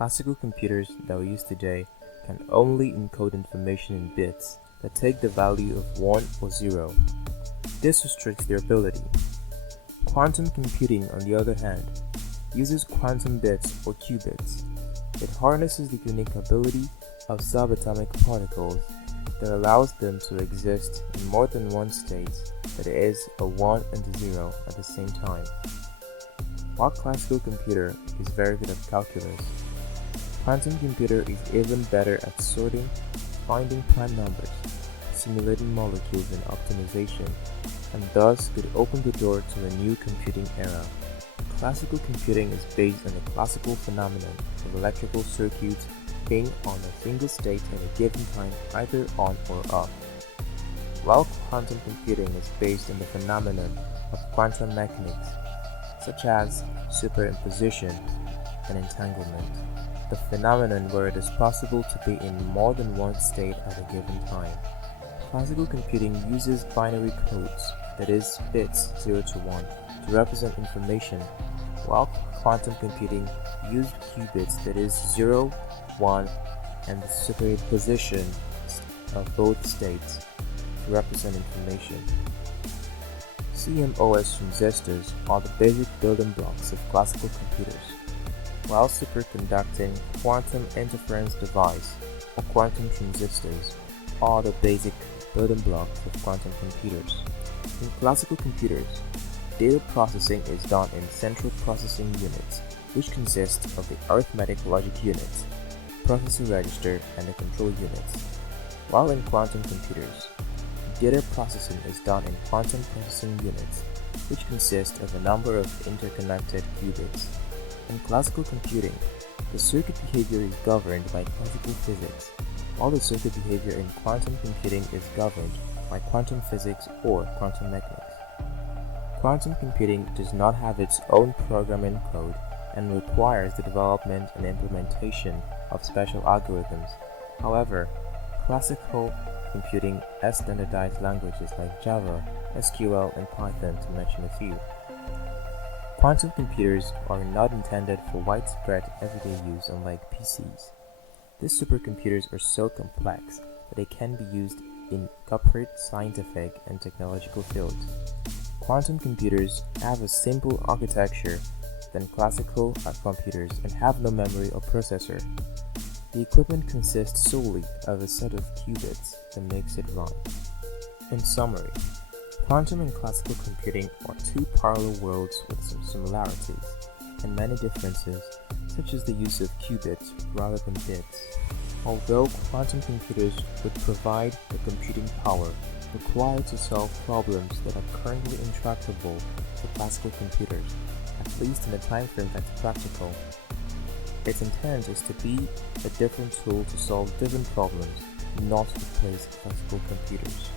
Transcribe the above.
Classical computers that we use today can only encode information in bits that take the value of 1 or 0. This restricts their ability. Quantum computing, on the other hand, uses quantum bits or qubits. It harnesses the unique ability of subatomic particles that allows them to exist in more than one state, that is, a 1 and a 0 at the same time. While classical computer is very good at calculus, quantum computer is even better at sorting, finding prime numbers, simulating molecules and optimization, and thus could open the door to a new computing era. Classical computing is based on the classical phenomenon of electrical circuits being on a single state at a given time, either on or off, while quantum computing is based on the phenomenon of quantum mechanics, such as superimposition and entanglement, the phenomenon where it is possible to be in more than one state at a given time. Classical computing uses binary codes, that is, bits 0 to 1, to represent information, while quantum computing used qubits, that is, 0, 1, and the superimposition of both states to represent information. CMOS transistors are the basic building blocks of classical computers, while superconducting quantum interference device, or quantum transistors, are the basic building blocks of quantum computers. In classical computers, data processing is done in central processing units, which consist of the arithmetic logic units, processor register, and the control units, while in quantum computers, data processing is done in quantum processing units, which consist of a number of interconnected qubits. In classical computing, the circuit behavior is governed by classical physics, while the circuit behavior in quantum computing is governed by quantum physics or quantum mechanics. Quantum computing does not have its own programming code and requires the development and implementation of special algorithms. However, classical computing has standardized languages like Java, SQL, and Python, to mention a few. Quantum computers are not intended for widespread everyday use, unlike PCs. These supercomputers are so complex that they can be used in corporate, scientific, and technological fields. Quantum computers have a simple architecture than classical computers and have no memory or processor. The equipment consists solely of a set of qubits that makes it run. In summary, quantum and classical computing are two parallel worlds with some similarities and many differences, such as the use of qubits rather than bits. Although quantum computers would provide the computing power required to solve problems that are currently intractable for classical computers, at least in a time frame that's practical, its intent is to be a different tool to solve different problems, not to replace classical computers.